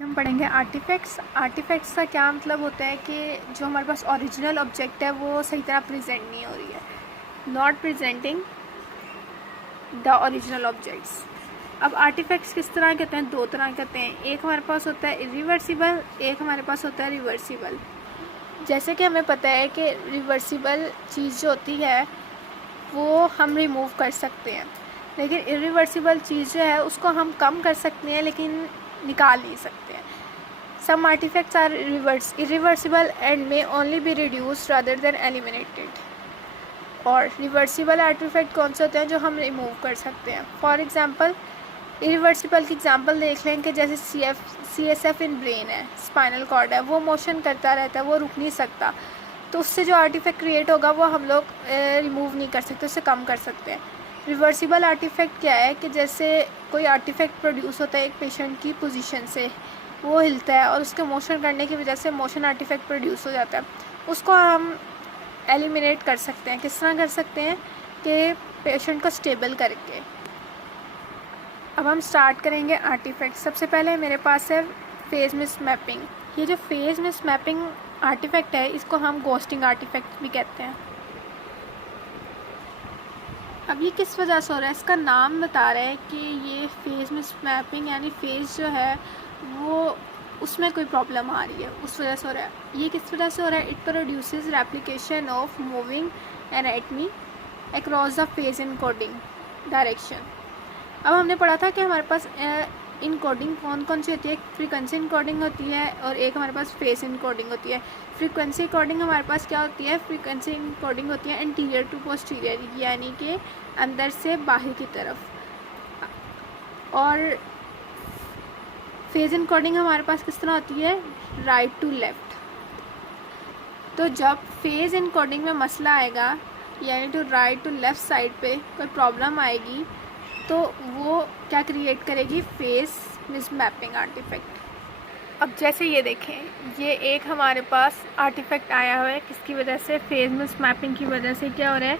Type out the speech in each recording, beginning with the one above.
हम पढ़ेंगे artefacts. Artefacts का क्या मतलब होता है कि जो हमारे पास ओरिजिनल ऑब्जेक्ट है वो सही तरह प्रेजेंट नहीं हो रही है, not presenting the original objects. अब आर्टिफैक्ट्स किस तरह के होते हैं? दो तरह के होते हैं। एक हमारे पास होता है इरिवर्सिबल, एक हमारे पास होता है रिवर्सिबल। जैसे कि हमें पता है कि रिवर्सिबल चीज़ जो होती है वो हम रिमूव कर सकते हैं, लेकिन इरिवर्सिबल चीज़ जो है उसको हम कम कर सकते हैं लेकिन निकाल नहीं सकते हैं। Some artifacts are irreversible and may only be reduced rather than eliminated. और रिवर्सिबल आर्टिफैक्ट कौन से होते हैं? जो हम रिमूव कर सकते हैं। फॉर एग्जांपल इरिवर्सिबल की एग्जांपल देख लें कि जैसे CSF इन ब्रेन है, स्पाइनल कॉर्ड है, वो मोशन करता रहता है, वो रुक नहीं सकता, तो उससे जो आर्टिफैक्ट क्रिएट होगा वो हम लोग रिमूव नहीं कर सकते, उससे कम कर सकते हैं। रिवर्सिबल आर्टिफैक्ट क्या है कि जैसे कोई आर्टिफैक्ट प्रोड्यूस होता है एक पेशेंट की पोजीशन से, वो हिलता है और उसके मोशन करने की वजह से मोशन आर्टिफैक्ट प्रोड्यूस हो जाता है, उसको हम एलिमिनेट कर सकते हैं। किस तरह कर सकते हैं? कि पेशेंट को स्टेबल करके। अब हम स्टार्ट करेंगे आर्टिफैक्ट। सबसे पहले मेरे पास है फेज मिस मैपिंग। ये जो फेज मिस मैपिंग आर्टिफैक्ट है इसको हम गोस्टिंग आर्टिफैक्ट भी कहते हैं। अब ये किस वजह से हो रहा है? इसका नाम बता रहा है कि ये फेज मिस मैपिंग यानी फेज जो है वो उसमें कोई प्रॉब्लम आ रही है, उस वजह से हो रहा है। ये किस वजह से हो रहा है? It produces replication of moving anatomy across the phase encoding direction. अब हमने पढ़ा था कि हमारे पास इनकोडिंग कौन कौन सी होती है? फ्रीक्वेंसी इनकोडिंग होती है और एक हमारे पास फेज इनकोडिंग होती है। फ्रीक्वेंसी इनकोडिंग हमारे पास क्या होती है? फ्रीक्वेंसी इनकोडिंग होती है इंटीरियर टू पोस्टीरियर, यानी कि अंदर से बाहर की तरफ। और फेज इनकोडिंग हमारे पास किस तरह होती है? Right to left. तो जब फेज इनकोडिंग में मसला आएगा यानी to right to left side पे कोई प्रॉब्लम आएगी तो वो क्या क्रिएट करेगी? Phase mismapping artifact. अब जैसे ये देखें, ये एक हमारे पास आर्टिफैक्ट आया हुआ है, किसकी वजह से? फेज मिस मैपिंग की वजह से। क्या हो रहा है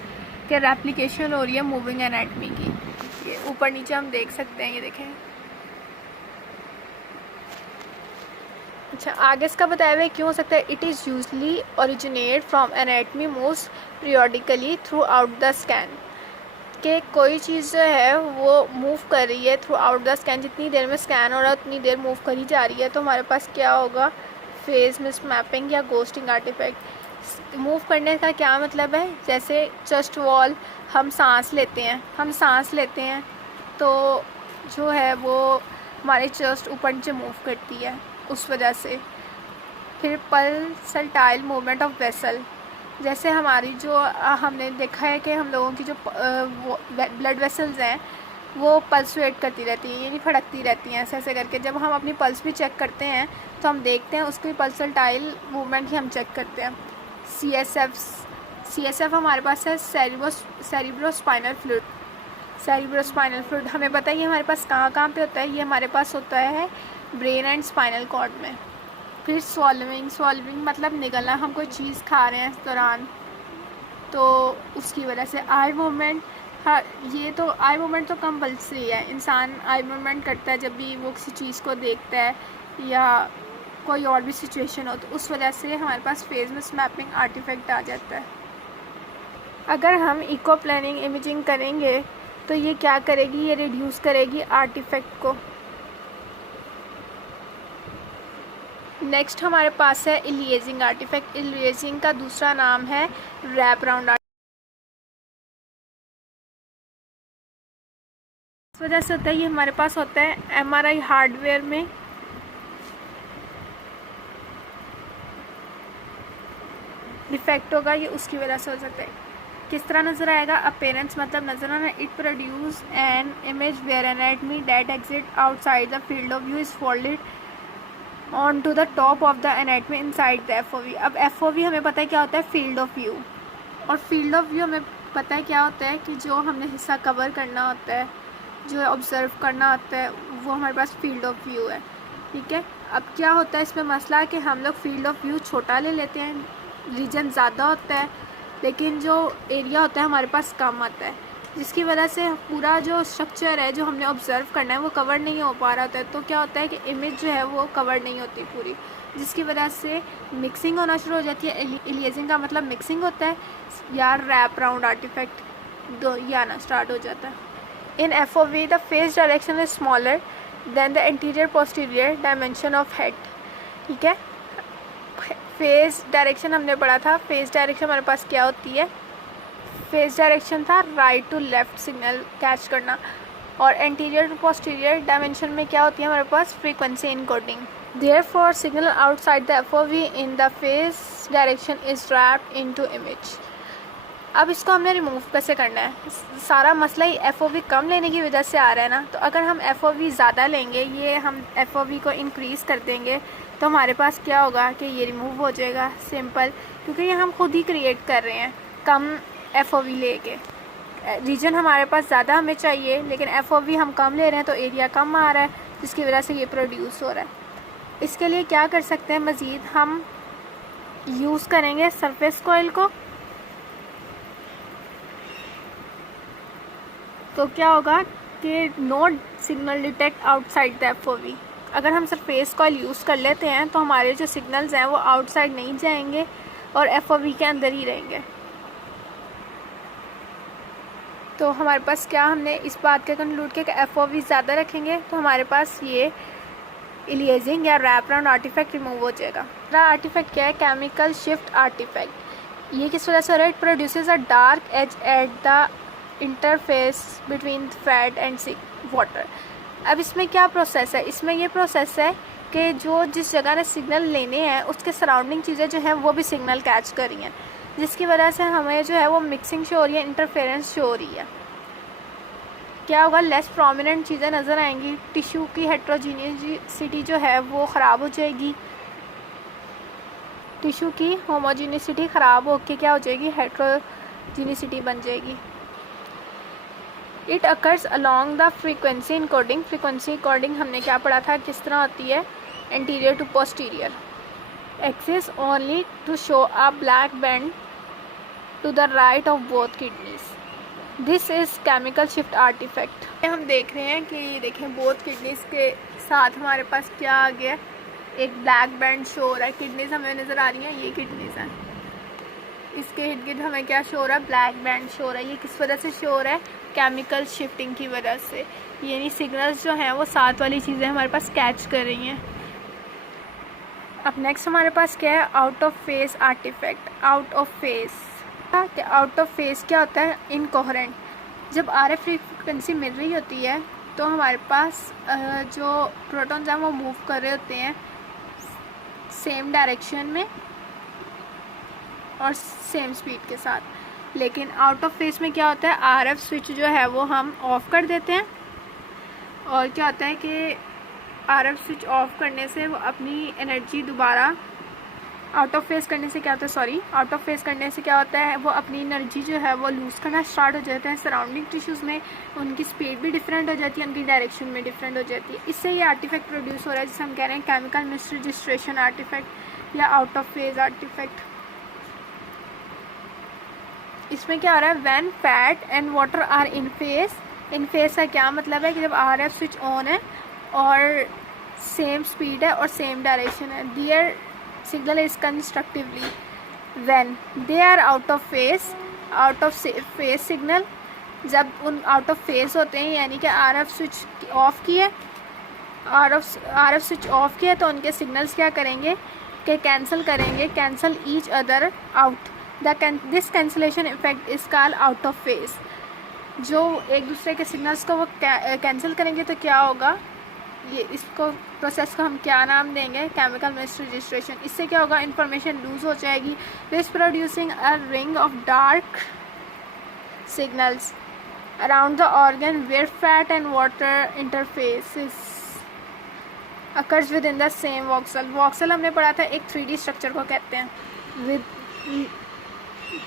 कि रेप्लिकेशन हो रही है मूविंग एनाटमी की। ये ऊपर नीचे हम देख सकते हैं, ये देखें। अच्छा, आगे इसका बताया हुआ क्यों हो सकता है? It is usually originate from anatomy moves periodically through out the scan. कि कोई चीज़ जो है वो मूव कर रही है थ्रू आउट द स्कैन, जितनी देर में स्कैन हो रहा है उतनी देर मूव करी जा रही है, तो हमारे पास क्या होगा? फेज मिस मैपिंग या गोस्टिंग आर्टिफैक्ट। मूव करने का क्या मतलब है? जैसे चेस्ट वॉल, हम सांस लेते हैं तो जो है वो हमारे चेस्ट ऊपर नीचे मूव करती है, उस वजह से। फिर पल्सटाइल मूवमेंट ऑफ वेसल, जैसे हमारी जो हमने देखा है कि हम लोगों की जो ब्लड वेसल्स हैं वो पल्सुएट करती रहती हैं, यानी फड़कती रहती हैं ऐसे ऐसे करके। जब हम अपनी पल्स भी चेक करते हैं तो हम देखते हैं उसकी पल्सटाइल मूवमेंट ही हम चेक करते हैं। CSF हमारे पास है सेरिब्रोस्पाइनल फ्लूइड। सेरिब्रोस्पाइनल फ्लूइड हमें पता है ये हमारे पास कहाँ कहाँ पे होता है? ये हमारे पास होता है ब्रेन एंड स्पाइनल कॉर्ड में। फिर स्वॉल्विंग मतलब निगलना, हम कोई चीज़ खा रहे हैं इस दौरान तो उसकी वजह से। आई मूवमेंट, हाँ ये तो आई मूवमेंट तो कंपल्सरी है, इंसान आई मूवमेंट करता है जब भी वो किसी चीज़ को देखता है या कोई और भी सिचुएशन हो, तो उस वजह से हमारे पास फेज मिस मैपिंग आर्टिफैक्ट आ जाता है। अगर हम इको प्लानिंग इमेजिंग करेंगे तो ये क्या करेगी? ये रिड्यूस करेगी आर्टिफैक्ट को। नेक्स्ट हमारे पास है इलिएजिंग आर्टिफैक्ट। इलिएजिंग का दूसरा नाम है रैप राउंड। इस वजह से होता है, ये हमारे पास होता है MRI हार्डवेयर में। डिफेक्ट होगा, ये उसकी वजह से हो सकता है। किस तरह नज़र आएगा? अपेरेंस मतलब नज़र आना। It produce an image where anatomy that exit outside the field of view is folded on to the top of the anatomy inside the FOV। अब FOV हमें पता है क्या होता है? Field of view. और फील्ड ऑफ व्यू हमें पता है क्या होता है? कि जो हमने हिस्सा कवर करना होता है, जो ऑब्ज़र्व करना होता है, वो हमारे पास फील्ड ऑफ व्यू है। ठीक है, अब क्या होता है इसमें मसला कि हम लोग फील्ड ऑफ व्यू छोटा ले लेते हैं, रीजन ज़्यादा होता है, लेकिन जो एरिया होता है हमारे पास कम आता है। जिसकी वजह से पूरा जो स्ट्रक्चर है जो हमने ऑब्ज़र्व करना है वो कवर नहीं हो पा रहा होता है। तो क्या होता है कि इमेज जो है वो कवर नहीं होती पूरी, जिसकी वजह से मिक्सिंग होना शुरू हो जाती है। इलियासिंग का मतलब मिक्सिंग होता है, या रैप राउंड आर्टिफैक्ट दो ये आना स्टार्ट हो जाता है। इन FOV the phase direction is smaller than the interior posterior dimension of head. ठीक है, फेस डायरेक्शन हमने पढ़ा था। फेस डायरेक्शन हमारे पास क्या होती है? फेस डायरेक्शन था right to left signal catch करना, और एंटीरियर टू पोस्टीरियर डायमेंशन में क्या होती है हमारे पास? Frequency encoding. Therefore signal outside the FOV in the phase direction is wrapped into image. अब इसको हमने रिमूव कैसे करना है? सारा मसला ही FOV कम लेने की वजह से आ रहा है ना। तो अगर हम FOV ज़्यादा लेंगे, ये हम FOV को इंक्रीज़ कर देंगे, तो हमारे पास क्या होगा कि ये रिमूव हो जाएगा, सिंपल। क्योंकि ये हम खुद ही क्रिएट कर रहे हैं कम FOV लेके। रीजन हमारे पास ज़्यादा हमें चाहिए, लेकिन FOV हम कम ले रहे हैं तो एरिया कम आ रहा है, जिसकी वजह से ये प्रोड्यूस हो रहा है। इसके लिए क्या कर सकते हैं मज़ीद? हम यूज़ करेंगे सरफेस कॉइल को। तो क्या होगा कि no signal detect outside the FOV। अगर हम सरफेस कॉइल यूज़ कर लेते हैं तो हमारे जो सिग्नल्स हैं वो आउटसाइड नहीं जाएंगे और FOV के अंदर ही रहेंगे। तो हमारे पास क्या, हमने इस बात का कंक्लूड किया कि FOV ज़्यादा रखेंगे तो हमारे पास ये इलियासिंग या रैप राउंड आर्टिफैक्ट रिमूव हो जाएगा। दूसरा आर्टिफैक्ट क्या है? Chemical shift artifact. ये किस वजह से हो रहा है? It produces a dark edge at the interface between fat and water. अब इसमें क्या प्रोसेस है? इसमें ये प्रोसेस है कि जो जिस जगह ने सिग्नल लेने हैं उसके सराउंडिंग चीज़ें जो हैं वो भी सिग्नल कैच कर रही हैं, जिसकी वजह से हमें जो है वो मिक्सिंग शो हो रही है, इंटरफेरेंस शो हो रही है। क्या होगा? लेस प्रोमिनेंट चीज़ें नज़र आएंगी, टिश्यू की हेट्रोजीनियसिटी जो है वो ख़राब हो जाएगी। टिश्यू की होमोजीनिसिटी ख़राब होकर क्या हो जाएगी? हेट्रोजीनिसिटी बन जाएगी। It occurs along the frequency encoding. Frequency encoding हमने क्या पढ़ा था, किस तरह होती है? Anterior to posterior axis only to show a black band to the right of both kidneys. This is chemical shift artifact. हम देख रहे हैं कि ये देखें बोथ किडनीज के साथ हमारे पास क्या आ गया? एक ब्लैक बैंड शो हो रहा है। किडनीज हमें नज़र आ रही हैं, ये किडनीज हैं। इसके इर्द गिर्द हमें क्या शो हो रहा है? ब्लैक बैंड शो हो रहा है। ये किस वजह से शो हो रहा है? केमिकल शिफ्टिंग की वजह से। यानी सिग्नल्स जो हैं वो साथ वाली चीज़ें हमारे पास कैच कर रही हैं। अब नेक्स्ट हमारे पास क्या है? Out of phase artifact. Out of phase out of phase क्या होता है? इनकोहेरेंट। जब RF फ्रीक्वेंसी मिल रही होती है तो हमारे पास जो प्रोटॉन्स हैं वो मूव कर रहे होते हैं सेम डायरेक्शन में और सेम स्पीड के साथ। लेकिन आउट ऑफ फेस में क्या होता है? RF स्विच जो है वो हम ऑफ़ कर देते हैं, और क्या होता है कि RF स्विच ऑफ करने से वो अपनी एनर्जी दोबारा आउट ऑफ फेस करने से क्या होता है? आउट ऑफ फेस करने से क्या होता है? वो अपनी एनर्जी जो है वो लूज़ करना स्टार्ट हो जाता है। सराउंडिंग टिश्यूज़ में उनकी स्पीड भी डिफरेंट हो जाती है, उनकी डायरेक्शन में डिफरेंट हो जाती है। इससे ये आर्टिफैक्ट प्रोड्यूस हो रहा है जिसे हम कह रहे हैं केमिकल मिसरजिस्ट्रेशन आर्टिफैक्ट या आउट ऑफ फेज आर्टिफैक्ट। इसमें क्या हो रहा है? When fat and water are in phase. In phase का क्या मतलब है? कि जब RF स्विच ऑन है और सेम स्पीड है और सेम डायरेक्शन है, their signal is constructively. When they are out of phase, out of phase signal जब उन आउट ऑफ फेस होते हैं, यानी कि RF स्विच ऑफ किए, RF स्विच ऑफ किया तो उनके सिग्नल्स क्या करेंगे कि कैंसिल करेंगे, cancel each other out. This cancellation effect is called out of face. जो एक दूसरे के सिग्नल्स को वो कैंसिल करेंगे तो क्या होगा? ये इसको प्रोसेस को हम क्या नाम देंगे? Chemical misregistration. इससे क्या होगा? इंफॉर्मेशन लूज हो जाएगी, this producing a ring of dark signals around the organ where fat and water interfaces occurs within the same voxel. Voxel हमने पढ़ा था एक 3D स्ट्रक्चर को कहते हैं। With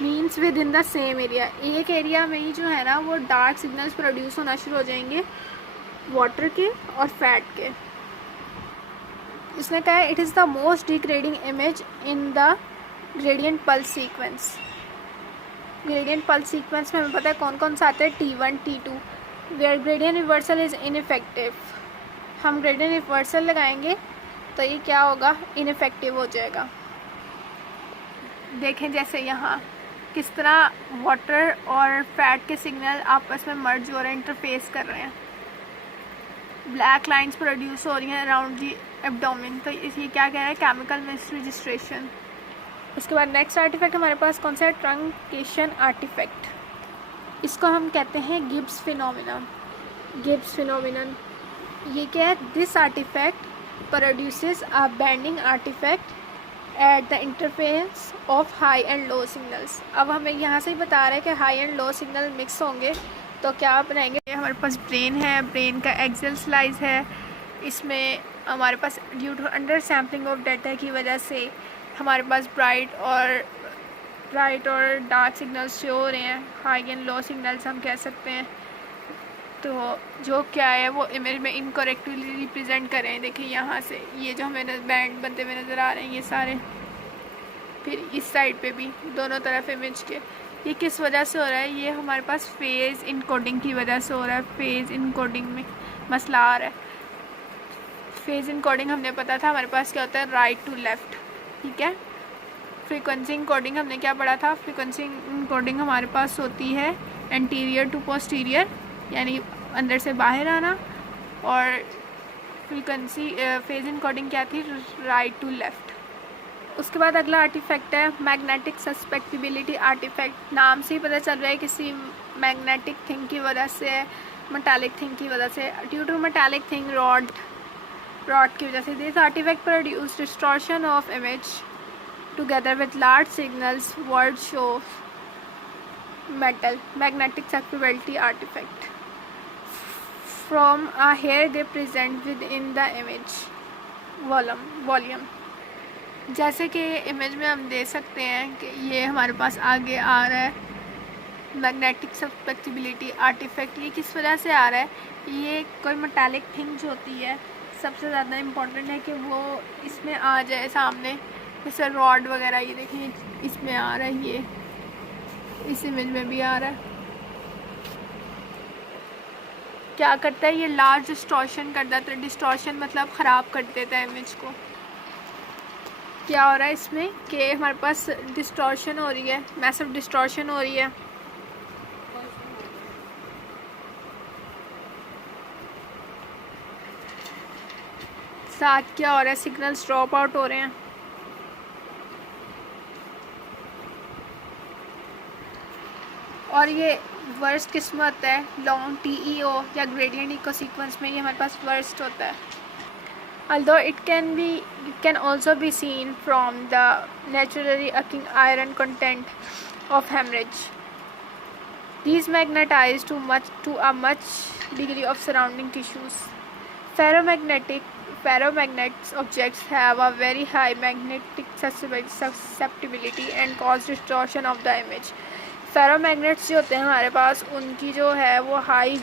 means within the same area. एक area में ही जो है ना वो डार्क सिग्नल्स प्रोड्यूस होना शुरू हो जाएंगे वाटर के और फैट के। इसने कहा है it is the most degrading image in the gradient pulse sequence. Gradient pulse sequence में हमें पता है कौन कौन सा आता है, T1 T2, where gradient reversal is ineffective. हम ग्रेडियंट रिवर्सल लगाएंगे तो ये क्या होगा, इनइफेक्टिव हो जाएगा। देखें जैसे यहाँ किस तरह वाटर और फैट के सिग्नल आपस में मर्ज हो रहे हैं, इंटरफेस कर रहे हैं। ब्लैक लाइंस प्रोड्यूस हो रही हैं अराउंड दी एब्डोमेन, तो ये क्या कह रहा है, केमिकल मिसरजिस्ट्रेशन। उसके बाद नेक्स्ट आर्टिफैक्ट हमारे पास कौन सा है, ट्रंकेशन आर्टिफैक्ट। इसको हम कहते हैं गिब्स फिनोमिनन। गिब्स फिनोमिनन ये क्या है, this artifact produces a bending artifact at the interface of high and low signals. अब हमें यहाँ से ही बता रहा है कि high and low signal mix होंगे तो क्या बनाएंगे। हमारे पास ब्रेन है, ब्रेन का एक्सेल स्लाइस है, इसमें हमारे पास due to under sampling of data की वजह से हमारे पास ब्राइट और डार्क सिग्नल्स शो हो रहे हैं, हाई एंड लो सिग्नल्स हम कह सकते हैं। तो जो क्या है वो इमेज में इनकरेक्टली रिप्रेजेंट करें। देखिए यहाँ से ये जो हमें बैंड बनते हुए नज़र आ रहे हैं ये सारे, फिर इस साइड पे भी दोनों तरफ इमेज के, ये किस वजह से हो रहा है, ये हमारे पास फेज़ इनकोडिंग की वजह से हो रहा है। फेज़ इनकोडिंग में मसला आ रहा है। फेज़ इनकोडिंग हमने पता था हमारे पास क्या होता है, राइट टू लेफ़्ट, ठीक है। फ्रीक्वेंसी इनकोडिंग हमने क्या पढ़ा था, फ्रीक्वेंसी इनकोडिंग हमारे पास होती है एंटीरियर टू पोस्टीरियर, यानी अंदर से बाहर आना, और फ्रीक्वेंसी फेज़ इनकोडिंग क्या थी, राइट टू लेफ़्ट। उसके बाद अगला आर्टिफैक्ट है मैग्नेटिक सस्पेक्टिबिलिटी आर्टिफैक्ट। नाम से ही पता चल रहा है किसी मैग्नेटिक थिंग की वजह से, मेटालिक थिंग की वजह से, due to metallic thing rod की वजह से। This artifact produce distortion of image together with large signals word show metal. Magnetic susceptibility artifact from a hair they present within the image volume. जैसे कि image में हम दे सकते हैं कि ये हमारे पास आगे आ रहा है मैग्नेटिक सस्पेक्टिबिलिटी आर्टिफैक्ट। ये किस वजह से आ रहा है, ये कोई मेटालिक थिंग जो होती है सबसे ज़्यादा इम्पोर्टेंट है कि वो इसमें आ जाए सामने, जैसे रॉड वगैरह। ये देखिए इसमें आ रहा है, ये इस इमेज में भी आ रहा है। क्या करता है, ये लार्ज डिस्टॉर्शन कर देता है। डिस्टॉर्शन मतलब ख़राब कर देता है इमेज को। क्या हो रहा है इसमें कि हमारे पास डिस्टॉर्शन हो रही है, मैसिव डिस्टॉर्शन हो रही है। साथ क्या हो रहा है, सिग्नल्स ड्रॉप आउट हो रहे हैं। और ये वर्स्ट किस में होता है, लॉन्ग TEO या ग्रेडियंट इको सीक्वेंस में ये हमारे पास वर्स्ट होता है। Although it can also be seen from the naturally occurring iron content of hemorrhage. These magnetize to a much degree of surrounding tissues. Ferromagnets objects have a very high magnetic susceptibility and cause distortion of the image. फेरोमैग्नेट्स जो होते हैं हमारे पास, उनकी जो है वो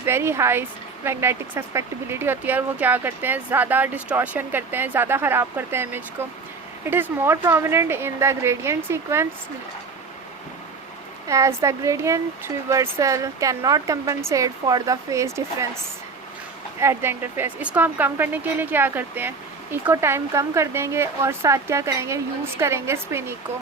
very high magnetic susceptibility होती है, और वो क्या करते हैं, ज़्यादा डिस्टॉर्शन करते हैं, ज़्यादा ख़राब करते हैं इमेज को। It is more prominent in the gradient sequence as the gradient reversal can not compensate for the phase difference at the interface. इसको हम कम करने के लिए क्या करते हैं, इको टाइम कम कर देंगे और साथ क्या करेंगे, यूज़ करेंगे स्पिन इको।